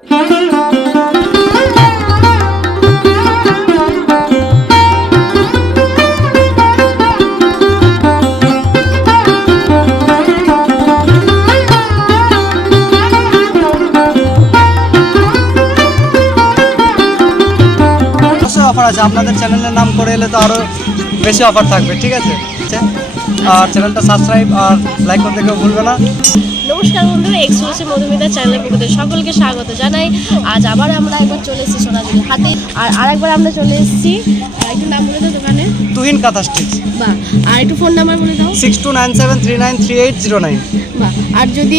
Offer আছে, আপনাদের চ্যানেলের নাম করে এলে তো আরো বেশি অফার থাকবে, ঠিক আছে? আর চ্যানেলটা সাবস্ক্রাইব আর লাইক করতে কেউ ভুলবে না। নমস্কার বন্ধুরা, এক্সক্লুসিভ মধুমিতা চ্যানেলের পক্ষ থেকে সকলকে স্বাগত জানাই। আজ আবার আমরা একবার চলে এসেছি সোনাঝুরি হাতে, আর আরেকবার আমরা চলে এসেছি। একটু নাম বলে দাও দোকানে। তুহিন কাঁথা স্টিচ। বাহ। আর একটু ফোন নাম্বার বলে দাও। 6297393809। বাহ। আর যদি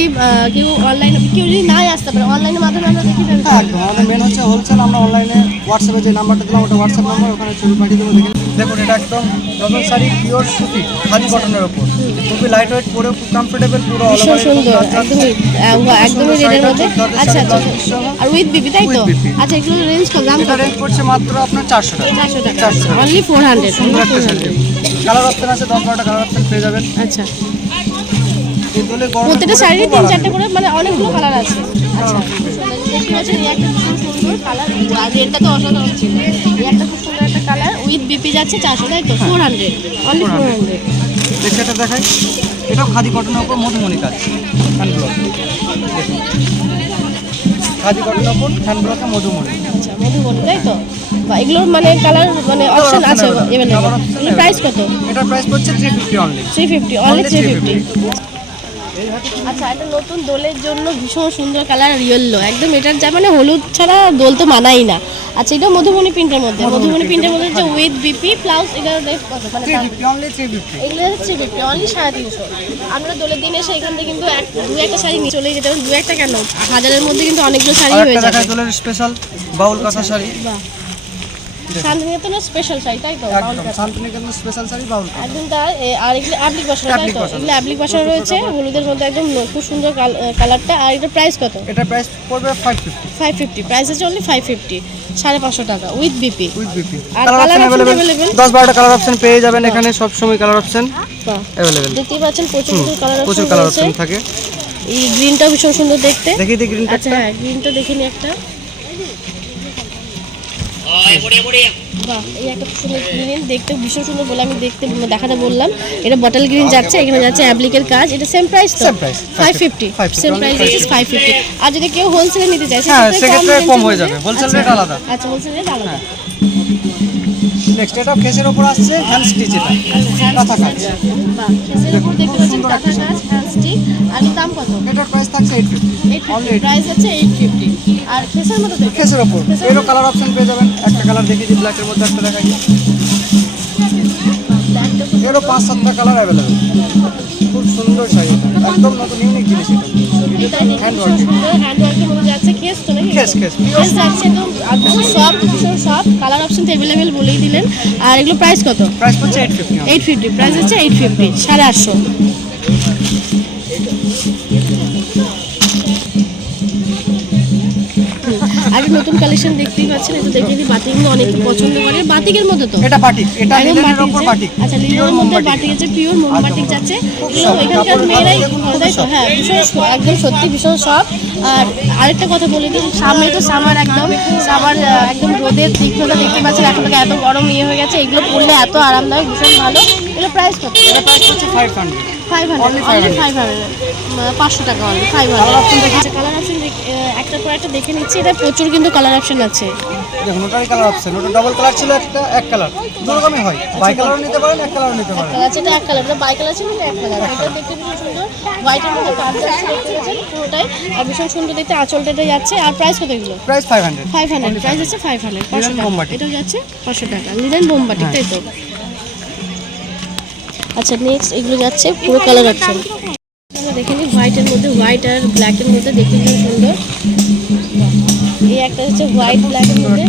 কেউ অনলাইনে কেউ যদি নাই আসতে পারে, অনলাইনের মাধ্যমে আমরা দেখে ফেলতে পারি। একদম, আমাদের মেন হচ্ছে হোলসেল। আমরা অনলাইনে হোয়াটসঅ্যাপে যে নাম্বারটা দিলাম ওটা হোয়াটসঅ্যাপ নাম্বার, ওখানে ছবি পাঠিয়ে দেবো। দেখুন এটা একদম নতুন শাড়ি, পিওর সুতি খাদি কটনের ওপর, খুবই লাইট ওয়েট, পরে খুব কমফোর্টেবল, পুরো অল ওভার সুন্দর, একদমই রেডের মধ্যে। আচ্ছা আচ্ছা, আর উইথ বিপি তাই তো? আচ্ছা, এগুলোর রেঞ্জ কত? দাম এটা রেঞ্জ পড়ছে মাত্র আপনার 400 টাকা। 400 টাকা, অনলি 400। কালার অপশন আছে, 10-12টা কালার অপশন পেয়ে যাবেন। আচ্ছা, প্রত্যেকটা শাড়ির 3-4টে করে, মানে অনেকগুলো কালার আছে। আচ্ছা, দেখতে পাচ্ছেন এই একটা খুব সুন্দর কালার, আর রেটটা তো অসাধারণ ছিল। এই একটা খুব সুন্দর একটা কালার, উইথ বিপি যাচ্ছে 400 তাই তো? 400, অনলি 400। এটা দেখাই, এটাও খাদি কটনের উপর মধুমণি কাজ, হ্যান্ড ব্লক। খাদি কটনের উপর হ্যান্ড ব্লকে মধুমণি। আচ্ছা, মধুমণি তাই তো? বা এগুলোর মানে কালার মানে অপশন আছে अवेलेबल। এর প্রাইস কত? এটার প্রাইস পড়ছে 350 অনলি। 350, অনলি 350। আচ্ছা, একটা নতুন দোলের জন্য ভীষণ সুন্দর কালার, ইয়েলো একদম। এটার যা মানে হলুদ ছাড়া দোল তো মানাই না। আচ্ছা, এটা মধুমণি প্রিন্টের মধ্যে, মধুমণি প্রিন্টের মধ্যে যে উইথ বিপি প্লাস এটা রেট কত? মানে 350 অনলি 350। এগুলো 350, অনলি 350। আমরা দোলের দিনে এসে এখান থেকে কিন্তু দু একটা শাড়ি নিয়ে চলেই যেতে পারেন। দু একটা কেন, হাজারের মধ্যে কিন্তু অনেকগুলো শাড়ি হয়ে যাবে। দেখাই দোলের স্পেশাল বাউল কাঁথা শাড়ি। বাহ, শান্তিনিকেতনের স্পেশাল শাড়ি তাই তো? একদম শান্তিনিকেতনের স্পেশাল শাড়ি বাউল কাঁথা একদম তাই। আর এগুলো অ্যাপ্লিক বসানো তাই তো? এগুলো অ্যাপ্লিক বসানো রয়েছে হলুদের মধ্যে, একদম খুব সুন্দর কালারটা। আর এটার প্রাইস কত? এটা প্রাইস পড়বে 550। 550, প্রাইস আছে অনলি 550, 550 টাকা উইথ বিপি। আর কালার কালার অপশন अवेलेबल, 10-12টা কালার অপশন পেয়ে যাবেন এখানে, সব সময় কালার অপশন अवेलेबल। দেখতেই পাচ্ছেন প্রচুর প্রচুর কালার অপশন থাকে। এই গ্রিনটা ভীষণ সুন্দর দেখতে। দেখি দি গ্রিনটা। আচ্ছা হ্যাঁ, গ্রিনটা দেখিনি একটা। বাহ, এই একটা সুন্দর গ্রিন, দেখতে ভীষণ সুন্দর বলে আমি দেখাতে বললাম। এটা বটল গ্রিন যাচ্ছে, এখানে যাচ্ছে অ্যাপ্লিকের কাজ। এটা সেম প্রাইস তো? 550, সেম প্রাইস আছে 550। আর যদি কেউ হোলসেলে নিতে চায় সেক্ষেত্রে কম হয়ে যাবে, হোলসেল রেট আলাদা। আচ্ছা, হোলসেল রেট আলাদা। নেক্সট এটা কেসের উপর আসছে, হ্যান্ড স্টিচ। এটা কাঁথা কাজ। বাহ, কেসের উপর দেখতে পাচ্ছেন কাঁথা কাজ, হ্যান্ড স্টিচ। আর এর দাম কত? এটার প্রাইস থাকছে 850 প্রাইস আছে 850। আর কেসের মতো দেখতে কেসের উপর এরও কালার অপশন পেয়ে যাবেন। একটা কালার দেখি দি, ব্ল্যাকের মধ্যে একটা দেখাই। এরও 5-7টা কালার अवेलेबल। খুব সুন্দর শাড়ি, একদম নতুন ইউনিক জিনিস। এটা হ্যান্ড ওয়ার্ক, হ্যান্ড ওয়ার্কের মধ্যে যাচ্ছে। কেস তো নাকি? কেস যাচ্ছে একদম সব কালার অপশন তো अवेलेबल বলেই দিলেন। আর এগুলো প্রাইস কত? প্রাইস হচ্ছে 850। 850, প্রাইস হচ্ছে 850, 850। আর নতুন কালেকশন দেখতেই পাচ্ছেন, এটা দেখে দিই। বাটিক কিন্তু অনেকে পছন্দ করে, বাটিকের মধ্যে তো এটা বাটিক, এটা লিনেনের উপর বাটিক। আচ্ছা, লিনেনের মধ্যে বাটিক আছে, পিওর মোম বাটিক যাচ্ছে। এখানকার মেয়েরাই তাই তো? হ্যাঁ, ভীষণ একদম সত্যি ভীষণ সব। আর আরেকটা কথা বলে দিই, সামনে তো সামার, একদম সামার, একদম রোদের তীক্ষ্ণতা দেখতে পাচ্ছেন। এখন থেকে এত গরম হয়ে গেছে, এগুলো পরলে এত আরামদায়ক, ভীষণ ভালো। এগুলো প্রাইস কত? এটা প্রাইস হচ্ছে 500, 500 টাকা, অনলি 500। কালার অপশন একটার পর একটা দেখে নিচ্ছি। এটা প্রচুর কিন্তু কালার অপশন আছে। দেখুন ওটারই কালার অপশন, ওটা ডাবল কালার ছিল, একটা এক কালার, দুরকমই হয়। বাই কালারও নিতে পারেন, এক কালারও নিতে পারেন। আচ্ছা, এটা এক কালার, এটা বাই কালার ছিল, এটা এক কালার। এটা দেখতে ভীষণ সুন্দর, হোয়াইটের মধ্যে কাজ যাচ্ছে, দেখতে পাচ্ছেন পুরোটাই। আর ভীষণ সুন্দর দেখতে, আঁচলটা এটা যাচ্ছে। আর প্রাইস কত এগুলো? প্রাইস 500, 500, প্রাইস হচ্ছে 500, 500 টাকা। এটাও যাচ্ছে 500 টাকা, লিনেন বোমবাটিক তাই তো? আচ্ছা, নেক্সট এগুলো যাচ্ছে পুরো কালার অপশন। আমরা দেখে নিই হোয়াইটের মধ্যে, হোয়াইট আর ব্ল্যাকের মধ্যে দেখতে ভীষণ সুন্দর। এই একটা হচ্ছে হোয়াইট ব্ল্যাকের মধ্যে,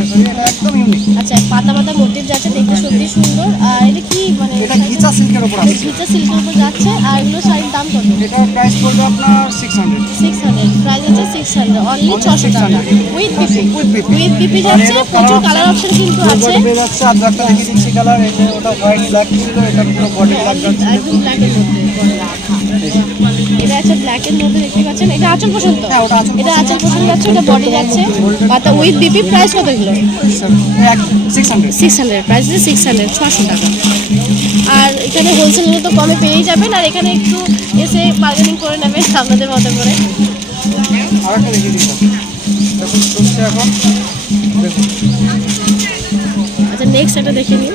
একদম ইউনিক। আচ্ছা, পাতা পাতা মোটিভ যাচ্ছে, দেখতে সত্যি সুন্দর। আর এটা কি মানে? এটা ঘিচা সিল্কের উপর আছে, ঘিচা সিল্কের উপর যাচ্ছে। আর এগুলো শাড়ির দাম কত? এটার প্রাইস পড়বে আপনার 600, 600, প্রাইস হচ্ছে 600, অনলি 600 টাকা উইথ বিপি। উইথ বিপি যাচ্ছে, প্রচুর কালার অপশন কিন্তু আছে। পেয়ে যাচ্ছে। আর একটা দেখি দিচ্ছি কালার, এই যে ওটা হোয়াইট ব্ল্যাক ছিল, এটা পুরো বডি ব্ল্যাক যাচ্ছে, একদম ব্ল্যাকের মধ্যে। এটা আছে ব্ল্যাকের মধ্যে দেখতে পাচ্ছেন। এটা আঁচল পছন্দ, হ্যাঁ, ওটা আঁচল এটা আঁচল পছন্দ যাচ্ছে, ওটা বডি যাচ্ছে পাতা উইথ বিপি। প্রাইস কত এগুলো? 600, প্রাইস আছে 600, 600 টাকা। আর এখানে হোলসেলে তো কমে পেয়েই যাবেন, আর এখানে একটু এসে বার্গেনিং করে নেবেন আপনাদের মতো করে। আর একটা দেখিয়ে দিই দেখুন চলছে এখন দেখুন। আচ্ছা নেক্সট এটা দেখে নিন,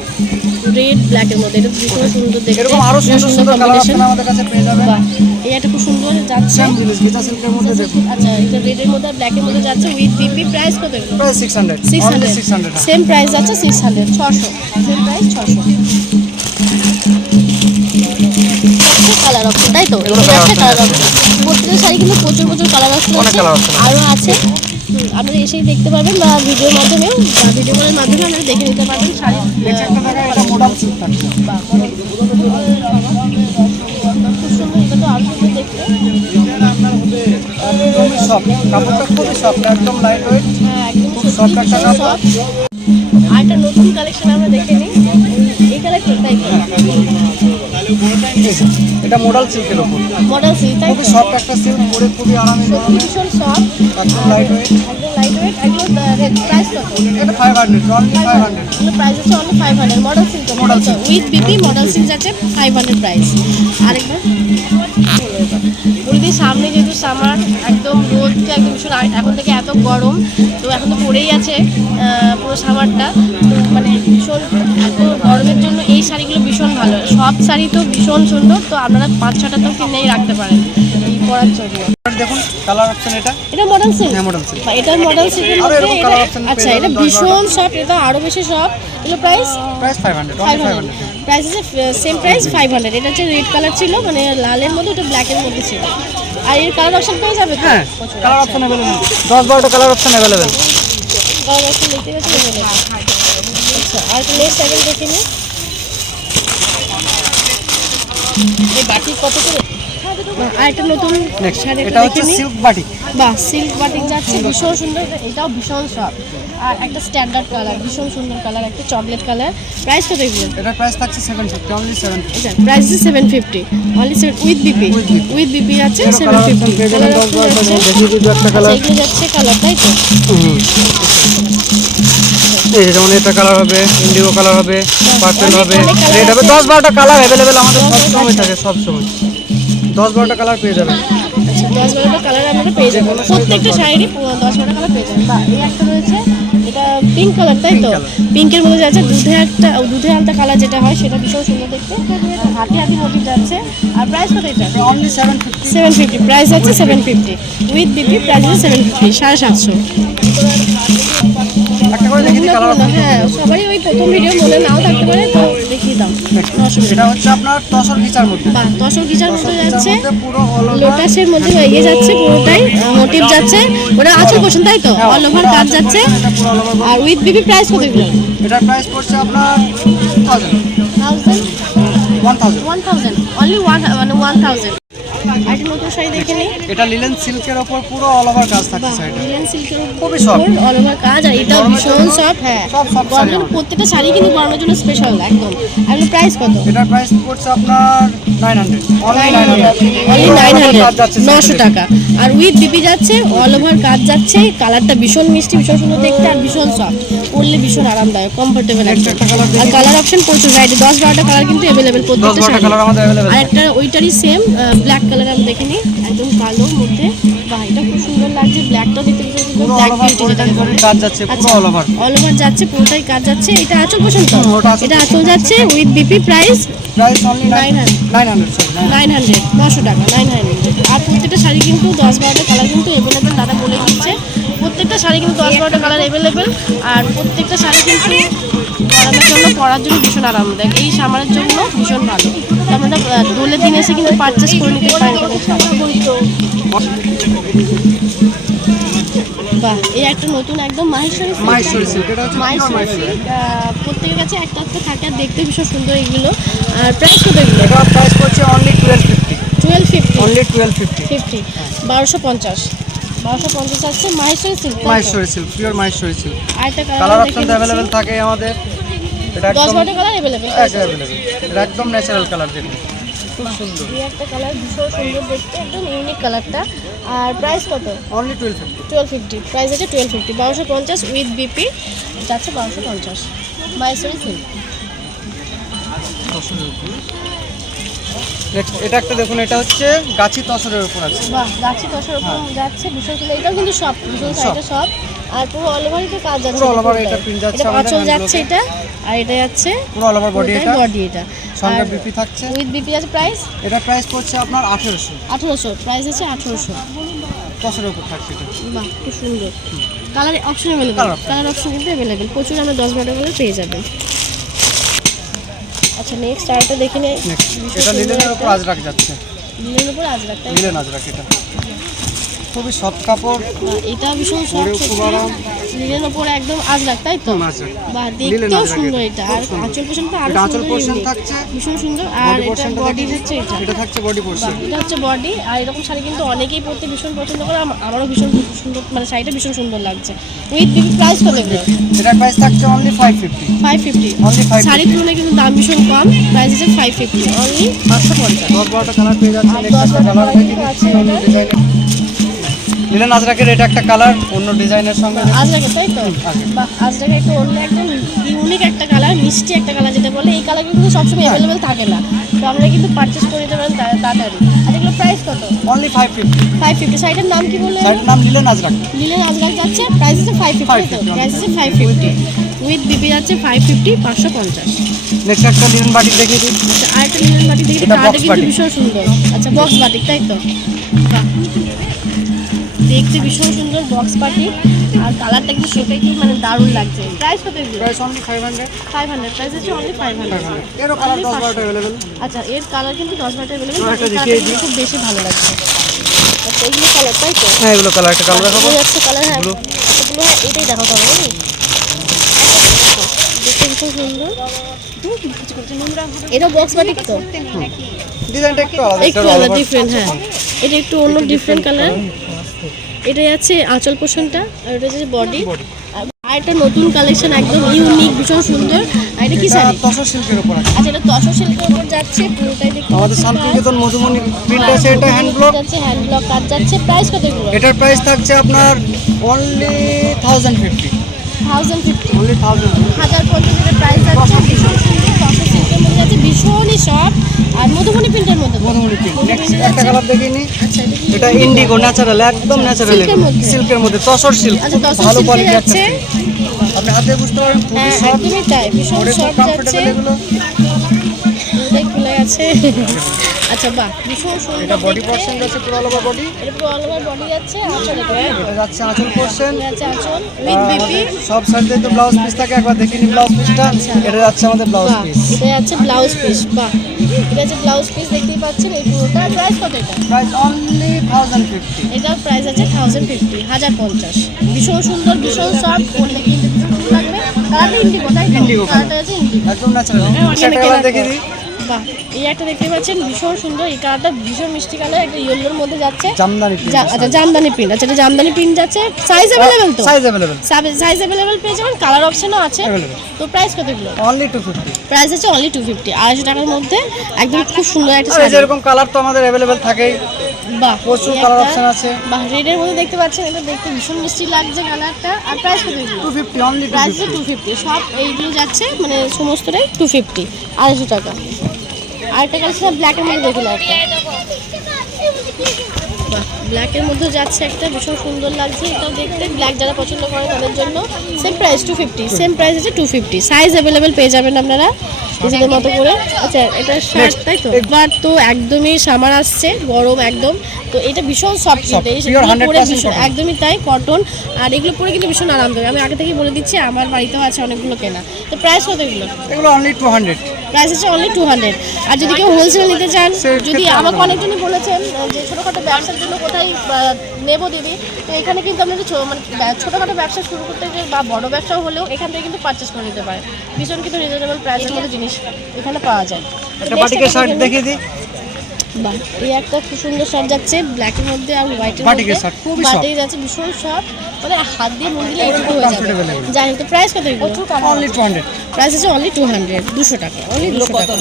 রেড ব্ল্যাকের মধ্যে, এটা ভীষণ সুন্দর দেখতে, এরকম আরো সুন্দর সুন্দর কালার কম্বিনেশন। আমাদের কাছে পেয়ে যাবেন। বাহ, এই একটা খুব সুন্দর যাচ্ছে। সেম জিনিস গিজা সিল্কের মধ্যে দেখুন। আচ্ছা এটা রেডের মধ্যে ব্ল্যাকের মধ্যে যাচ্ছে উইথ বিপি। প্রাইস কত এগুলো? প্রাইস 600, only 600 টাকা। সেম প্রাইস যাচ্ছে 600, 600, সেম প্রাইস 600। কালার অপশন তাই তো, এগুলো এটা একটা colour কালার অপশন। প্রত্যেকটা শাড়ি কিন্তু প্রচুর প্রচুর কালার অপশন অনেক আছে, colour option আছে। আরও আছে। আপনারা এসেই দেখতে পাবেন বা ভিডিওর মাধ্যমেও বা ভিডিও কলের মাধ্যমে আপনারা দেখে নিতে পারবেন শাড়ি। নিচে একটা জায়গায় এটা মোডাল সিল্ক থাকছে। খুব সুন্দর, এটা তো আরও সুন্দর দেখতে। একদমই সফট, কাপড়টা খুবই সফট, একদম লাইট ওয়েট। হ্যাঁ একদম খুব soft একটা কাপড়। আর একটা নতুন কালেকশন আমরা দেখে নিই, এই কালেকশন তাই তো এটা মোডাল সিল্কের উপর মডেল সিল্ক তাই খুবই সফট একটা সিল্ক, পরে খুবই আরামে সত্যি ভীষণ সফট, একদম লাইট ওয়েট। একদম লাইট ওয়েট, একদম রেড। প্রাইস কত? এটা 500, only 500। প্রাইস আছে only 500, model silk, Model silk। With BP model silk আছে 500 প্রাইস। আরেকবার বলে দিই, সামনে যেহেতু সামার, একদম রোদটা একদম ভীষণ, এখন থেকে এত গরম, তো এখন তো পড়েই আছে পুরো সামারটা, তো মানে ভীষণ এত গরমের জন্য এই শাড়িগুলো ভীষণ ভালো। সব শাড়ি তো ভীষণ সুন্দর, তো আপনারা 5-6টা তো কিনেই রাখতে পারেন এই পরার জন্য। দেখুন কালার অপশন এটা। এটা মডেল সিল্ক, হ্যাঁ, model silk। এটা মডেল সিল্কের আরো মধ্যে এরকম এটা। colour option পেয়ে আচ্ছা এটা যাবেন, ভীষণ সফট, এটা আরও বেশি সফট। এগুলো প্রাইস প্রাইস 500, only 500। প্রাইস আছে সেম প্রাইস 500। এটা হচ্ছে রেড কালার ছিল, মানে লালের মধ্যে, ওটা ব্ল্যাকের মধ্যে ছিল। আর এর কালার অপশন পেয়ে যাবে তো? হ্যাঁ, প্রচুর। কালার অপশন अवेलेबल, 10-12টা colour option available. Colour option দেখতে পাচ্ছেন এখানে। আচ্ছা আর নেক্সট আইটেম দেখে নিই, এই বাটি কত করে? আর একটা নতুন নেক্সট শাড়ি এটা হচ্ছে দেখে নিই। Silk batik. বাহ, সিল্ক বাটিক যাচ্ছে ভীষণ সুন্দর, এটাও ভীষণ সফট। আর একটা স্ট্যান্ডার্ড কালার, ভীষণ সুন্দর কালার, একটা চকলেট কালার। প্রাইস কত এগুলো? এটার প্রাইস থাকছে 750, only 750। আচ্ছা প্রাইস আছে 750, only 7 with BP. With BP আছে 750। কালার অপশন যাচ্ছে, দেখিয়ে দিই একটা আচ্ছা কালার। এগুলো যাচ্ছে কালার তাই তো? এই যেমন এটা কালার হবে, ইন্ডিগো কালার হবে, পার্পল অনেক হবে, অনেক colour রেড হবে, আছে। 10-12টা কালার अवेलेबल আমাদের সব সময় থাকে, সব সময় 10-12টা কালার পেয়ে যাবেন। আচ্ছা 10-12টা কালার আপনারা পেয়ে যাবেন, প্রত্যেকটা শাড়িরই 10-12টা কালার পেয়ে যাবেন। বা এই একটা রয়েছে, এটা পিঙ্ক কালার তাই তো? পিঙ্কের মধ্যে যাচ্ছে দুধে আলতা কালার যেটা হয়, সেটা ভীষণ সুন্দর দেখতে, হাতি হাতি মোটিভ যাচ্ছে। আর প্রাইস কত এটা? অনলি 750। 750, প্রাইস আছে 750 উইথ বিপি। প্রাইস আছে 750, 750। একটা করে দেখিয়ে দিই কালার অপশন। হ্যাঁ সবারই ওই প্রথম ভিডিও মনে নাও থাকতে পারে, তো দেখিয়ে দাও, অসুবিধা এটা হচ্ছে আপনার তসর ঘিচার মধ্যে। বা তসর গিজার মতো যাচ্ছে, মধ্যে পুরো অল ওভার লোটাসের মধ্যে ইয়ে যাচ্ছে, পুরোটাই মোটিভ যাচ্ছে, ওটা আঁচল পোষণ তাই তো? অল ওভার কাজ যাচ্ছে। আর উইথ বিপি প্রাইস কত এগুলো? এটার প্রাইস পড়ছে আপনার 1000, 1000। অনলি 1000। আর একটা নতুন শাড়ি দেখে নিই, এটা লিলেন সিল্কের ওপর পুরো অল ওভার কাজ থাকছে শাড়িটা। লিলেন সিল্কের খুবই soft। অল ওভার কাজ, আর এটাও গরমের ভীষণ জন্য সফট। হ্যাঁ সব soft শাড়ি গরমের আমাদের। প্রত্যেকটা শাড়ি কিন্তু গরমের জন্য স্পেশাল একদম। আর প্রাইস কত? এটার প্রাইস পড়ছে আপনার 900, অনলি 900। অনলি কাজ যাচ্ছে 900 টাকা। আর উইথ বিপি যাচ্ছে, অল ওভার কাজ যাচ্ছে, কালারটা ভীষণ মিষ্টি, ভীষণ সুন্দর দেখতে, আর ভীষণ সফট, পরলে ভীষণ আরামদায়ক, কমফোর্টেবল একদম। আর কালার অপশন প্রচুর ভ্যারাইটি, 10-12টা কালার কিন্তু অ্যাভেলেবেল প্রত্যেকটা 10-12টা শাড়ি। কালার আমাদের अवेलेबल। আর একটা ওইটারই সেম ব্ল্যাক কালার আমি দেখে নিই, একদম কালোর মধ্যে। বাহ এটা খুব সুন্দর লাগছে, ব্ল্যাকটাও দেখতে পাচ্ছি, পুরো ব্ল্যাক all over বিউটি যেটা করে কাজ যাচ্ছে, পুরো আচ্ছা all over। অল ওভার যাচ্ছে, পুরোটাই কাজ যাচ্ছে। এটা আঁচল পছন্দ, ওটা আঁচল এটা আঁচল যাচ্ছে with BP. Price price only 900, 900, sorry, 900, 900 টাকা, 900। আর প্রত্যেকটা শাড়ি কিন্তু 10-12টা কালার কিন্তু অ্যাভেলেবেল, দাদা বলে দিচ্ছে। প্রত্যেকটা শাড়ি কিন্তু 10-12টা কালার অ্যাভেলেবেল, আর প্রত্যেকটা শাড়ি কিন্তু গরমের জন্য, পরার জন্য ভীষণ আরামদায়ক, এই সামারের জন্য ভীষণ ভালো। তো আপনারা দোলের দিন এসে কিন্তু পারচেস করে নিতে পারেন এখানে শাড়ি। বাহ এই একটা নতুন একদম মাহেশ্বরী silk, মাহেশ্বরী silk, এটা হচ্ছে মাহেশ্বরী মাহেশ্বরী। silk, প্রত্যেকের কাছে একটা একটা থাকে, আর দেখতে ভীষণ সুন্দর এগুলো। আর প্রাইস কত এগুলো? এটা প্রাইস পড়ছে অনলি 1250, 1250, অনলি 1250। 50, 1250 আছে Maheshwari silk. Maheshwari silk, pure Maheshwari silk. আর একটা কালার অপশন अवेलेबल থাকে আমাদের। এটা একদম 10-12টা কালার অ্যাভেলেবেল। अवेलेबल, এটা একদম ন্যাচারাল কালার দেখুন। খুব সুন্দর। এই একটা কালার ভীষণ সুন্দর দেখতে, একদম ইউনিক কালারটা। আর প্রাইস কত? অনলি 1250। 1250 প্রাইস আছে 1250, 1250 উইথ বিপি যাচ্ছে 1250 মাইসরি সিল্ক। নেক্সট এটা একটা দেখুন, এটা হচ্ছে গাছি তসরের উপর আছে। বাহ, গাছি তসর ওরকম যাচ্ছে ভীষণ সুন্দর। এটাও কিন্তু সব ভীষণ সাইডে সব, আর পুরো অল ওভারই তো কাজ যাচ্ছে, পুরো all over এটা print যাচ্ছে এটা আমাদের আঁচল hand যাচ্ছে block-এ। এটা, আর এটা যাচ্ছে পুরো অল ওভার বডি এটা, বডি এটা সঙ্গে আর বিপি থাকছে। উইথ বিপি আছে। প্রাইস এটা প্রাইস পড়ছে আপনার 1800। 1800 প্রাইস আছে 1800। তসরের উপর থাকছে এটা। বাহ, খুব সুন্দর। Colour option available, colour option কিন্তু অ্যাভেলেবেল প্রচুর, আমরা 10 মডেলের পেয়ে যাবেন। আচ্ছা নেক্সট আরেকটা দেখে নেই। এটা লিলেনের উপর আজরাক যাচ্ছে। লিলের উপর আজরাক, তাই লিলেন আজরাক, এটা খুবই সফট কাপড়, এটা ভীষণ পরেও সফট খুব আরাম। লিলের উপর একদম আজরাক, তাই তো? আজরাক। বাহ, লিলেন দেখতেও আজরাক সুন্দর এটা। এটা। আর খুব সুন্দর। আঁচল পোর্শন তো আরো এটা আঁচল সুন্দর, পোর্শন unique। থাকছে, ভীষণ সুন্দর। আর বডি এটা পোর্শনটা বডি দেখে হচ্ছে এটা। এটা থাকছে বডি পোর্শন। বাহ, এটা হচ্ছে বডি। আর এরকম শাড়ি কিন্তু অনেকেই পরতে ভীষণ পছন্দ করে, আমারও ভীষণ সুন্দর, মানে শাড়িটা ভীষণ সুন্দর লাগছে। উইথ বিপি প্রাইস কত এগুলো? এটার প্রাইস থাকছে অনলি 550। 550 Only 550 শাড়ির তুলনায় কিন্তু দাম ভীষণ কম, প্রাইস আছে 550 অনলি 550। 10-12টা কালার পেয়ে যাচ্ছে। আর নেক্সট 10-12টা কালার colour দেখে কিন্তু দিচ্ছি আছে অন্য এটা। ডিজাইনের। লিলেন আজরাকের এটা একটা কালার, অন্য ডিজাইনের সঙ্গে। আজরাকে, তাই তো? বাহ, আজরাকে একটু অন্য একদম ইউনিক একটা কালার, মিষ্টি একটা কালার যেটা বলে, এই কালার কিন্তু সবসময় অ্যাভেলেবেল থাকে না, তো আমরা কিন্তু পারচেস করে দিতে পারেন তাড়াতাড়ি। আর এগুলো প্রাইস কত? অনলি 550। 550 শাড়িটার নাম কি বললেন? শাড়ির নাম লিলেন আজরাক। লিলেন আজরাক যাচ্ছে, প্রাইস আছে 550, তো প্রাইস আছে 550 উইথ বিপি যাচ্ছে 550, 550। নেক্সট একটা লিলেন বাটিক দেখিয়ে দিই। আচ্ছা আরেকটা লিলেন বাটিক দেখি, এটা কালারটা box কিন্তু batik। ভীষণ সুন্দর। আচ্ছা বক্স বাটিক, তাই তো? বাহ, দেখতে ভীষণ সুন্দর বক্স বাটিক, আর কালারটা কিন্তু সেটাই কি মানে দারুণ লাগছে। প্রাইস কত এগুলো? Price only 500। 500 প্রাইস আছে অনলি 500। এরও কালার 10-12টা अवेलेबल। আচ্ছা এর কালার কিন্তু 10-12টা অ্যাভেলেবল, আর একটা এই দেখিয়ে কালারটা দিই। কিন্তু খুব বেশি ভালো লাগছে। আচ্ছা এগুলো কালার, তাই তো? হ্যাঁ এগুলো কালার, একটা কালার দেখাবো। এই হচ্ছে কালার, হ্যাঁ Blue। আচ্ছা ব্লু, হ্যাঁ এটাই দেখাতে হবে নাকি? দেখতে ভীষণ সুন্দর। এটা বক্স বাটিক তো? ডিজাইনটা একটু আলাদা, একটু এটা all আলাদা over। ডিফারেন্ট, হ্যাঁ এটা একটু অন্য ডিফারেন্ট কালার। এটা যাচ্ছে আঁচল পোর্শনটা, আর এটা হচ্ছে বডি। আর এটা নতুন কালেকশন, একদম ইউনিক, ভীষণ সুন্দর। আর এটা কি এটা শাড়ি? তসর সিল্কের উপর আছে। আচ্ছা এটা তসর সিল্কের উপর যাচ্ছে পুরোটাই, দেখতে আমাদের শান্তিনিকেতন মধুমণি প্রিন্ট আছে, এটা হ্যান্ড ব্লক। যাচ্ছে, হ্যান্ড ব্লক কাজ যাচ্ছে। প্রাইস কত এগুলো? এটার প্রাইস থাকছে আপনার অনলি 1050। 1050 অনলি 1000। 1050 এর প্রাইস যাচ্ছে। ভীষণ সুন্দর তসর সিল্কের মধ্যে যাচ্ছে, ভীষণই সফট, আর মধুবনী প্রিন্টের মধ্যে। মধুমণি প্রিন্ট। নেক্সট একটা কালার দেখিয়ে নিই। আচ্ছা এটা কি? এটা ইন্ডিগো ন্যাচারাল, একদম ন্যাচারাল, সিল্কের মধ্যে? সিল্কের মধ্যে তসর সিল্ক। আচ্ছা তসর ভালো সিল্কে কোয়ালিটি যাচ্ছে, আপনি হাতে বুঝতে পারবেন, খুবই হ্যাঁ সফট, একদমই তাই, ভীষণ পরে খুব সফট যাচ্ছে। কমফোর্টেবল এগুলো। পুরোটাই খুলে আছে। আচ্ছা বাহ, ভীষণ সুন্দর এটা বডি দেখতে। পোর্শন যাচ্ছে পুরো অল ওভার বডি। এটা পুরো অল ওভার বডি যাচ্ছে, আঁচল এটা যাচ্ছে আঁচল পোর্শন। যাচ্ছে আঁচল উইথ বিপি। সব সাইডে তো ব্লাউজ পিস থাকে, একবার দেখিয়ে নিই ব্লাউজ পিসটা। এটা যাচ্ছে আমাদের ব্লাউজ বাহ, পিস। এটা যাচ্ছে ব্লাউজ পিস। বাহ, এটা হচ্ছে ব্লাউজ পিস, দেখতেই পাচ্ছেন এই পুরোটা। প্রাইস কত এটা? Price only 1050। এটার প্রাইস আছে 1050, 1050। ভীষণ সুন্দর, ভীষণ সফট, পরলে কিন্তু ভীষণ সুন্দর লাগবে। কালারটা ইন্ডিগো, তাই তো? Indigo colour। কালারটা আছে ইন্ডিগো। একদম ন্যাচারাল। এখানে একটা কালার দেখিয়ে দিই। বাহ, এই একটা দেখতে পাচ্ছেন ভীষণ সুন্দর, এই কালারটা ভীষণ মিষ্টি কালার, একটা ইয়েলোর মধ্যে যাচ্ছে। জামদানি প্রিন্ট। আচ্ছা জামদানি প্রিন্ট, আচ্ছা এটা জামদানি প্রিন্ট যাচ্ছে। সাইজ অ্যাভেলেবেল তো? Size available. সাইজ অ্যাভেলেবেল পেয়ে যাবেন, কালার অপশনও আছে। Available। তো প্রাইস কত এগুলো? অনলি 250। প্রাইস আছে অনলি 250, 250 টাকার মধ্যে একদম খুব সুন্দর একটা আর এই শাড়ি। যেরকম কালার তো আমাদের अवेलेबल থাকেই, বাহ, প্রচুর এই কালার একটা- অপশন আছে। বাহ, রেডের মধ্যে দেখতে পাচ্ছেন, এটা দেখতে ভীষণ মিষ্টি লাগছে কালারটা। আর প্রাইস কত এগুলো? 250 অনলি প্রাইস 250। 250, সব এইগুলো যাচ্ছে মানে সমস্তটাই 250, 250 টাকা। আরেকটা কালেকশন ব্ল্যাকের মধ্যে দেখলাম একটা, ব্ল্যাকের মধ্যে যাচ্ছে একটা, ভীষণ সুন্দর লাগছে এটাও দেখতে। ব্ল্যাক যারা পছন্দ করে তাদের জন্য সেম প্রাইস 250, সেম প্রাইস আছে 250। সাইজ অ্যাভেলেবেল পেয়ে যাবেন আপনারা নিজেদের মতো করে। আচ্ছা এটা শার্ট, তাই তো? এবার তো একদমই সামার আসছে, গরম একদম, তো এটা ভীষণ সফট, কিন্তু এই pure 100% ভীষণ cotton। একদমই তাই, কটন। আর এগুলো পরে কিন্তু ভীষণ আরামদায়ক, আমি আগে থেকেই বলে দিচ্ছি, আমার বাড়িতেও আছে অনেকগুলো কেনা। তো প্রাইস কত এগুলো? এগুলো অনলি 200। প্রাইস আছে অনলি 200। আর যদি কেউ হোলসেল নিতে চান, সেক্ষেত্রে যদি আমাকে আলাদা। অনেকজনই বলেছেন যে ছোটোখাটো ব্যবসার জন্য কোথায় নেবো দিবি, তো এখানে কিন্তু আপনাদের মানে ছোটোখাটো ব্যবসা শুরু করতে গেলে বা বড় ব্যবসাও হলেও এখান থেকে কিন্তু পারচেস করে নিতে পারে। ভীষণ কিন্তু রিজনেবল প্রাইসের মধ্যে জিনিস এখানে পাওয়া যায়। একটা বাটিকের শার্ট দেখিয়ে দিই। বাহ, এই একটা খুব সুন্দর শার্ট যাচ্ছে ব্ল্যাকের মধ্যে আর হোয়াইটের মধ্যে। বাটিকের শার্ট, খুবই soft। বাটিক যাচ্ছে ভীষণ সফট, মানে হাত দিয়ে মুড়ে দিলে এইটুকু হয়ে যাবে। comfortable এগুলো। যাই হোক, তো প্রাইস কত এগুলো? অনলি 200। প্রাইস আছে অনলি 200, 200 টাকা, অনলি 200 টাকা।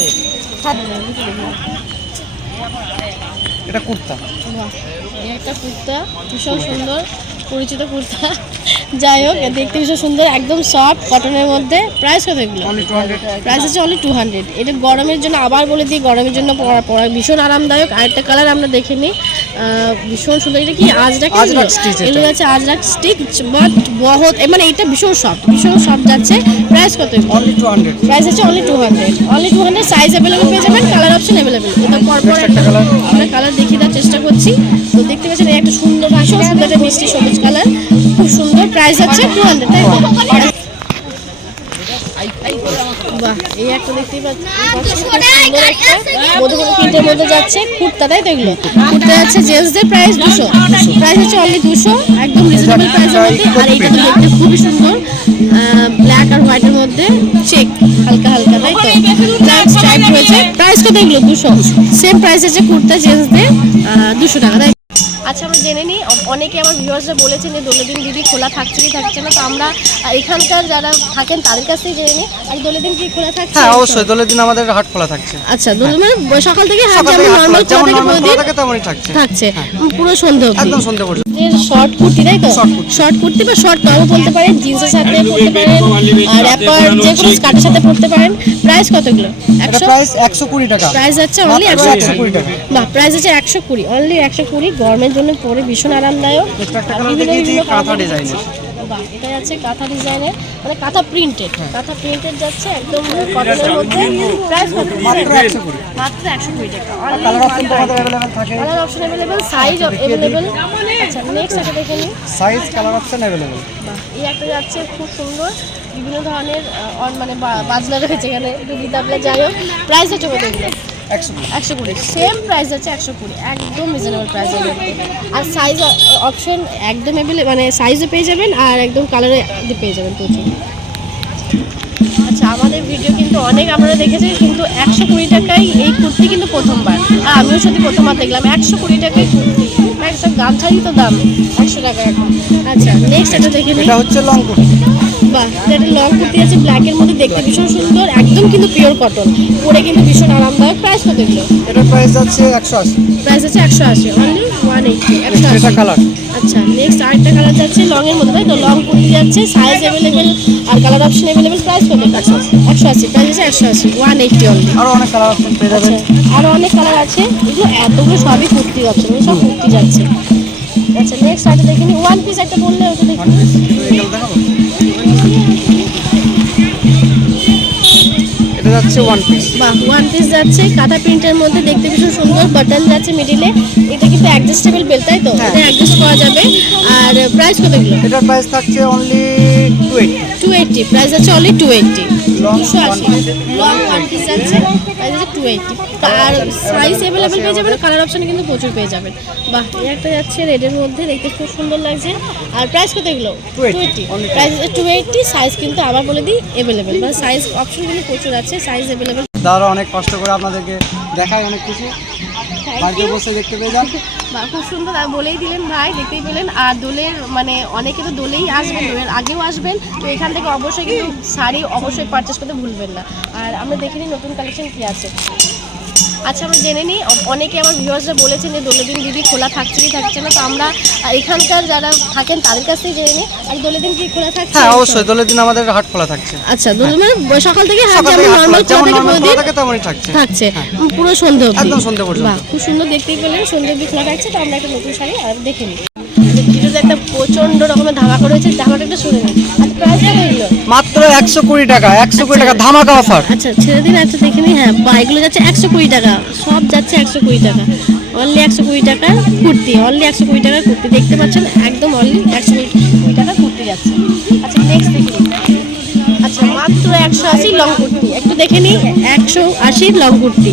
এটা কুর্তা। বাহ, এই একটা কুর্তা ভীষণ সুন্দর, পরিচিত কুর্তা। যাই হোক, দেখতে ভীষণ সুন্দর, একদম সফট কটনের মধ্যে। প্রাইস কত এগুলো? অনলি 200। প্রাইস হচ্ছে অনলি 200। এটা গরমের জন্য, আবার বলে দিই, গরমের জন্য পরা ভীষণ আরামদায়ক। আরেকটা কালার আমরা দেখে নিই, ভীষণ সুন্দর। এটা কি আজরাক? আজরাক স্টিচ। এগুলো যাচ্ছে আজরাক স্টিচ, বাট বহুত মানে এটা ভীষণ সফট যাচ্ছে। প্রাইস কত? অনলি 200। প্রাইস হচ্ছে অনলি 200। অনলি 200। সাইজ অ্যাভেলেবেল পেয়ে যাবেন, কালার অপশন অ্যাভেলেবেল। এটা পরপর একটা আমরা কালার দেখিয়ে দেওয়ার চেষ্টা করছি। তো দেখতে পাচ্ছেন এই একটা সুন্দর, ভীষণ সুন্দর একটা মিষ্টি সবুজ কালার, খুব সুন্দর। প্রাইস হচ্ছে 200, তাই তো? বাহ, এই একটা দেখতেই পাচ্ছি, সুন্দর একটা মধুবনী প্রিন্টের মধ্যে যাচ্ছে কুর্তা, তাই তো? এগুলো কুর্তা যাচ্ছে জেন্টসদের। প্রাইস 200। প্রাইস হচ্ছে অনলি 200, একদম রিজনেবল প্রাইসের মধ্যে। আর এইটা তো দেখতে খুবই সুন্দর, ব্ল্যাক আর হোয়াইটের মধ্যে চেক হালকা হালকা, তাই তো? ব্ল্যাক স্ট্রাইপ রয়েছে। প্রাইস কত এগুলো? 200। সেম প্রাইস আছে কুর্তা জেন্টসদের, 200 টাকা, তাই? আচ্ছা, আমরা জেনে নিই। অনেকে আমার ভিউয়ার্সরা বলেছেন যে দোলের দিন দিদি খোলা থাকছে কি থাকছে না, তো আমরা এখানকার যারা থাকেন তাদের কাছ থেকে জেনে নিই। আর দোলের দিন কি খোলা থাকছে? হ্যাঁ, অবশ্যই দোলের দিন আমাদের হাট খোলা থাকছে। আচ্ছা, দোলের মানে সকাল থেকে হাট সকাল যেমন থেকে নরমাল যেমন খোলা নরমাল খোলা থাকে থাকে তেমনই থাকছে। থাকছে পুরো সন্ধ্যা অবধি, একদম সন্ধ্যা পর্যন্ত। শর্ট কুর্তি, তাই তো? শর্ট কুর্তি। শর্ট কুর্তি বা শর্ট টপও বলতে পারেন, জিন্সের সাথে পরতে পারেন, আর র্যাপার যে কোনো স্কার্টের সাথে পরতে পারেন। প্রাইস কতগুলো? এটা 100। প্রাইস 120 টাকা। প্রাইস আছে অনলি মাত্র 120 120 টাকা। বাহ, প্রাইস আছে 120, অনলি 120। গরমের জন্য পরে ভীষণ আরামদায়ক। একটা কালার দেখিয়েছি কাঁথা ডিজাইনের। বাহ, এটা যাচ্ছে কাঁথা ডিজাইনের, মানে কাঁথা প্রিন্টেড। কাঁথা প্রিন্টেড যাচ্ছে একদম কটনের মধ্যে। প্রাইস কত? মাত্র 120। মাত্র 120 টাকা। কালার অপশন তো আমাদের अवेलेबल থাকে। Colour option available, size available. আচ্ছা, নেক্সট একটা দেখে নিই। Size colour option available. বাহ, এই একটা যাচ্ছে খুব সুন্দর, বিভিন্ন ধরনের মানে বাজনা রয়েছে এখানে, দুধি তাবলা। যাই হোক, প্রাইস হচ্ছে কত এগুলো? 120। সেম প্রাইস আছে 120, একদম রিজনেবল প্রাইস হবে। আর সাইজ অপশন একদম अवेलेबल, মানে সাইজও পেয়ে যাবেন আর একদম কালারে পেয়ে যাবেন প্রচুর। আচ্ছা, আমাদের ভিডিও কিন্তু অনেক আপনারা দেখেছেন, কিন্তু 120 টাকায় এই কুর্তি কিন্তু প্রথমবার। আর আমিও সত্যি প্রথমবার দেখলাম 120 টাকায় কুর্তি। সব গামছারই তো দাম 100 টাকা এখন। আচ্ছা, নেক্সট একটা দেখে নিই। এটা হচ্ছে লং কুর্তি। বাহ, এটা লং কুর্তি আছে ব্ল্যাকের মধ্যে, দেখতে ভীষণ সুন্দর, একদম কিন্তু পিওর কটন, পরে কিন্তু ভীষণ আরামদায়ক। প্রাইস কত এগুলো? এটার প্রাইস আছে 180। প্রাইস আছে 180, অনলি 180, 180। এটা কালার। আচ্ছা, নেক্সট আরেকটা কালার যাচ্ছে লং এর মধ্যে, তাই তো? লং কুর্তি যাচ্ছে, সাইজ अवेलेबल আর কালার অপশন अवेलेबल। প্রাইস কত? 180। প্রাইস আছে 180, 180 অনলি। আরো অনেক কালার অপশন পেয়ে যাবেন। আরো অনেক কালার আছে, এগুলো এতগুলো সবই কুর্তির অপশন, সব কুর্তি যাচ্ছে। আচ্ছা, নেক্সট আরেকটা দেখে নিই। ওয়ান পিস একটা বললে ওটা দেখি। এগুলো দেখাবো। এটা যাচ্ছে ওয়ান পিস। বাহ, ওয়ান পিস যাচ্ছে কাঁথা প্রিন্টের মধ্যে, দেখতে ভীষণ সুন্দর। বাটন যাচ্ছে মিডিলে, এটা কিন্তু অ্যাডজাস্টেবল বেল্ট, তাই তো? এটা অ্যাডজাস্ট করা যাবে। আর প্রাইস কত এগুলো? এটার প্রাইস থাকছে অনলি 280। 280। প্রাইস আছে only 280, Long 280। Long one piece যাচ্ছে, প্রাইস আছে 280। আর সাইজ अवेलेबल পেয়ে যাবেন, কালার অপশনে কিন্তু প্রচুর পেয়ে যাবেন। বাহ, এই একটা যাচ্ছে রেডের মধ্যে, দেখতে খুব সুন্দর লাগছে। আর প্রাইস কত এগুলো? 280 প্রাইস আছে 280। সাইজ কিন্তু আবার বলে দিই अवेलेबल, মানে সাইজ অপশন কিন্তু প্রচুর আছে, সাইজ अवेलेबल। দাদা অনেক কষ্ট করে আপনাদেরকে দেখায় অনেক কিছু, বাড়িতে বসে দেখতে পেয়ে যান। বা খুব সুন্দর, আর বলেই দিলেন ভাই, দেখতেই পেলেন। আর দোলের মানে অনেকে তো দোলেই আসবেন, দোলের আগেও আসবেন, তো এখান থেকে অবশ্যই কিন্তু শাড়ি অবশ্যই পারচেস করতে ভুলবেন না। আর আমরা দেখে নিই নতুন কালেকশন কী আছে। আচ্ছা, আমরা জেনে নিই। অনেকে আমার ভিউয়ার্সরা বলেছেন যে দোলের দিন দিদি খোলা থাকছে কি থাকছে না, তো আমরা এখানকার যারা থাকেন তাদের কাছ থেকে জেনে নিই। আর দোলের দিন কি খোলা থাকছে? হ্যাঁ, অবশ্যই দোলের দিন আমাদের হাট খোলা থাকছে। আচ্ছা, দোলের মানে সকাল থেকে হাট সকাল যেমন থেকে নরমাল যেমন খোলা নরমাল থাকে খোলা থাকে তেমনই থাকছে। থাকছে পুরো সন্ধ্যা অবধি, একদম সন্ধ্যা পর্যন্ত। বাহ, খুব সুন্দর, দেখতেই পেলেন সন্ধ্যা অবধি খোলা থাকছে। তো আমরা একটা নতুন শাড়ি আর দেখে নিই। ভিডিওতে একটা প্রচন্ড রকমের ধামাকা রয়েছে, ধামাকা একটা শুনে নিই। আচ্ছা, প্রাইস কত এগুলো? মাত্র 120 টাকা। 120 টাকা ধামাকা অফার। আচ্ছা, ছেড়ে দিন, একটা দেখে নিই। হ্যাঁ, বা এগুলো যাচ্ছে 120 টাকা, সব যাচ্ছে 120 টাকা, অনলি 120 টাকার কুর্তি, অনলি 120 টাকার কুর্তি। দেখতে পাচ্ছেন একদম অনলি 120 টাকার কুর্তি যাচ্ছে। আচ্ছা, নেক্সট দেখে নিই। আচ্ছা, মাত্র 180 লং কুর্তি, একটু দেখে নিই। 180 লং কুর্তি,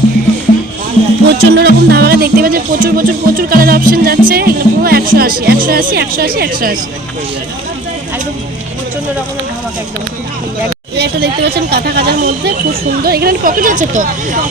প্রচন্ড রকম ধামাকা, দেখতে পাচ্ছি প্রচুর প্রচুর প্রচুর কালার অপশন যাচ্ছে। এগুলো পুরো 180, 180, 180, 180, একদম প্রচন্ড রকমের ধামাকা একদম। এই একটা দেখতে পাচ্ছেন কাঁথা কাঁথার মধ্যে, খুব সুন্দর। এখানে একটা পকেট আছে, তো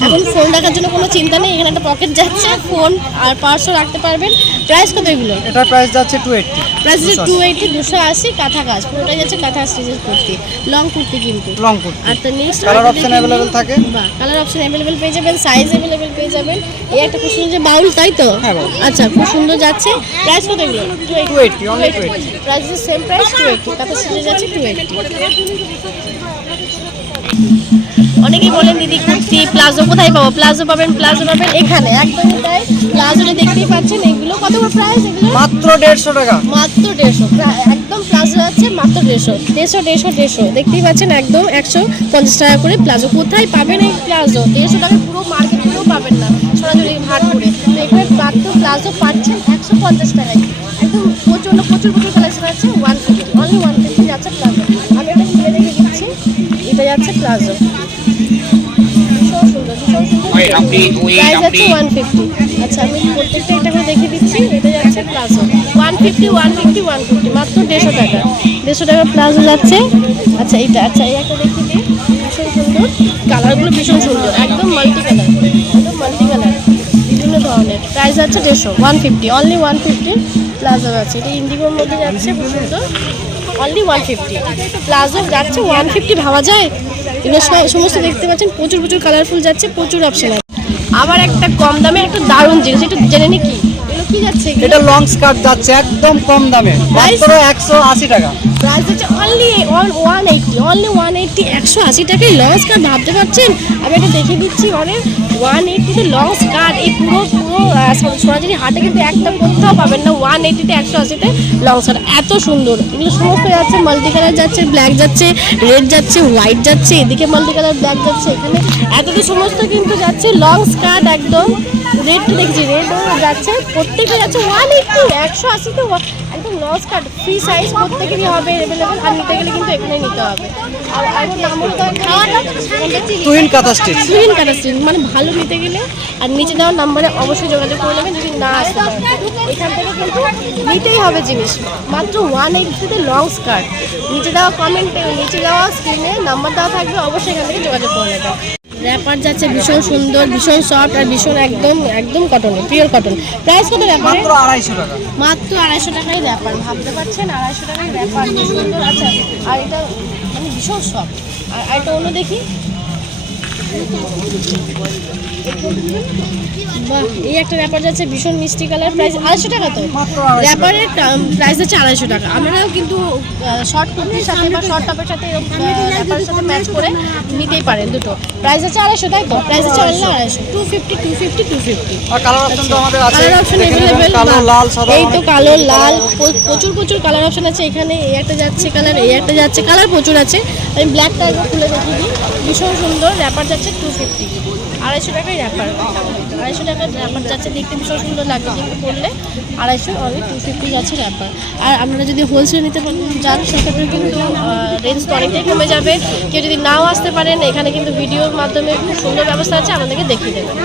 এখন ফোন রাখার জন্য কোনো চিন্তা নেই, এখানে একটা পকেট যাচ্ছে, ফোন আর পার্সও রাখতে পারবেন। প্রাইস কত এগুলো? এটার প্রাইস যাচ্ছে 280। প্রাইস হচ্ছে 280, 280 কাঁথা কাজ, পুরোটাই যাচ্ছে কাঁথা স্টিচের কুর্তি, লং কুর্তি কিন্তু। লং কুর্তি। আর তার নেক্সট কালার অপশন अवेलेबल থাকে। বাহ, কালার অপশন अवेलेबल পেয়ে যাবেন, সাইজ अवेलेबल পেয়ে যাবেন। এই একটা খুব সুন্দর যে বাউল, তাই তো? হ্যাঁ, বাউল। আচ্ছা, খুব সুন্দর যাচ্ছে। প্রাইস কত এগুলো? 280, only 280। প্রাইস সেম প্রাইস 280, কাঁথা স্টিচে যাচ্ছে 280। অনেকেই বলেন দিদি কুর্তি প্লাজো কোথায় পাবো? প্লাজো পাবেন এখানে, একদমই তাই। প্লাজোটা দেখতেই পাচ্ছেন, এগুলো কত প্রাইস এগুলো? মাত্র 150 টাকা। মাত্র 150, একদম প্লাজো আছে মাত্র 150 দেখতেই পাচ্ছেন, একদম 150 টাকা করে প্লাজো। কোথায় পাবেন এই প্লাজো? 150 টাকা পুরো মার্কেট পুরো পাবেন না, সোনাঝুরি হাটপুরে। তো এখানে মাত্র প্লাজো পাচ্ছেন 150 টাকায়। একদম প্রচুর কালেকশন আছে। 150, অনলি 150 যাচ্ছে প্লাজো। আমি এটা খুলে দেখে দিচ্ছি, এটা যাচ্ছে প্লাজো। ভীষণ সুন্দর। প্রাইস আছে 150। আচ্ছা, আমি প্রত্যেকটা একটা করে দেখে দিচ্ছি। এটা যাচ্ছে প্লাজো 150, মাত্র 150 টাকা। 150 টাকা প্লাজো যাচ্ছে। আচ্ছা, এই একটা দেখে দিই, ভীষণ সুন্দর। কালারগুলো ভীষণ সুন্দর, একদম মাল্টি কালার, বিভিন্ন ধরনের। প্রাইস আছে 150, অনলি 150 প্লাজো আছে। এটা ইন্ডিগোর মধ্যে যাচ্ছে, খুব সুন্দর। অনলি 150 প্লাজো যাচ্ছে 150, ভাবা যায়? এগুলো সমস্ত দেখতে পাচ্ছেন, প্রচুর কালারফুল যাচ্ছে, প্রচুর অপশন আছে। আবার একটা কম দামে একটা দারুণ জিনিস, একটু জেনে নি কি এগুলো কি যাচ্ছে? এটা লং স্কার্ট যাচ্ছে একদম কম দামে, মাত্র 180 টাকা। প্রাইস হচ্ছে অনলি 180, 180 টাকায় লং স্কার্ট, ভাবতে পারছেন? আমি এটা দেখিয়ে দিচ্ছি, অনেক 180 লং স্কার্ট। এই পুরো সোনাঝুরি হাটে কিন্তু একটা কোথাও পাবেন না 180-তে 180-তে লং স্কার্ট, এত সুন্দর। এগুলো সমস্ত যাচ্ছে মাল্টি কালার যাচ্ছে, ব্ল্যাক যাচ্ছে, রেড যাচ্ছে, হোয়াইট যাচ্ছে, এদিকে মাল্টি কালার ব্ল্যাক যাচ্ছে, এখানে এতটা সমস্ত কিন্তু যাচ্ছে লং স্কার্ট। একদম রেডটা দেখছি, রেডও যাচ্ছে, প্রত্যেকটা যাচ্ছে 180, 180-তে একদম লং স্কার্ট। ফ্রি সাইজ প্রত্যেকেরই হবে अवेलेबल। আর নিতে গেলে কিন্তু এখানে নিতে হবে। আর এখন নাম্বারও দেওয়া টুইন কাঁথা স্টিচ। মানে ভালো নিতে গেলে আর নিচে দেওয়ার নাম্বারে অবশ্যই যোগাযোগ করে নেবেন। যদি না আসতে পারেন এখান থেকে কিন্তু নিতেই হবে জিনিস। মাত্র 180-তে লং স্কার্ট। নিচে দেওয়া স্ক্রিনে নাম্বার দেওয়া থাকবে, অবশ্যই এখান থেকে যোগাযোগ করে নেবেন। র্যাপার যাচ্ছে ভীষণ সুন্দর, ভীষণ সফট, আর ভীষণ একদম কটনের, পিওর কটন। প্রাইস কত র্যাপার? মাত্র 250 টাকা। মাত্র 250 টাকায় র্যাপার, ভাবতে পারছেন? 250 টাকায় র্যাপার, কি সুন্দর। আচ্ছা, আর এটা মানে ভীষণ সফট। আর এটা অন্য দেখি, বাহ, এই একটা র্যাপার যাচ্ছে ভীষণ মিষ্টি কালার। প্রাইস 250 টাকা। তো মাত্র 250 র্যাপারের প্রাইস হচ্ছে 250 টাকা। আপনারাও কিন্তু শর্ট কুর্তির সাথে বা শর্ট টপের সাথে র্যাপারের সাথে ম্যাচ করে নিতেই পারেন দুটো। প্রাইস হচ্ছে 250, তাই তো? প্রাইস হচ্ছে অনলি 250, 250। আর কালার অপশন তো আমাদের আছে। কালার অপশন अवेलेबल, কালো, লাল, সাদা। এই তো কালো, লাল, প্রচুর কালার অপশন আছে এখানে। এই একটা যাচ্ছে কালার, এই একটা যাচ্ছে কালার, প্রচুর আছে। আমি ব্ল্যাকটা একবার খুলে দেখিয়ে দিই, ভীষণ সুন্দর। র্যাপার যাচ্ছে 250, 250 টাকায় র্যাপার। 250 টাকার র্যাপার যাচ্ছে, দেখতে ভীষণ সুন্দর লাগবে কিন্তু পরলে। 250, অনলি 250 যাচ্ছে র্যাপার। আর আপনারা যদি হোলসেল নিতে যান সেক্ষেত্রে কিন্তু রেঞ্জ তো অনেকটাই কমে যাবে। কেউ যদি নাও আসতে পারেন, এখানে কিন্তু ভিডিওর মাধ্যমে খুব সুন্দর ব্যবস্থা আছে, আমাদেরকে দেখিয়ে দেবেন।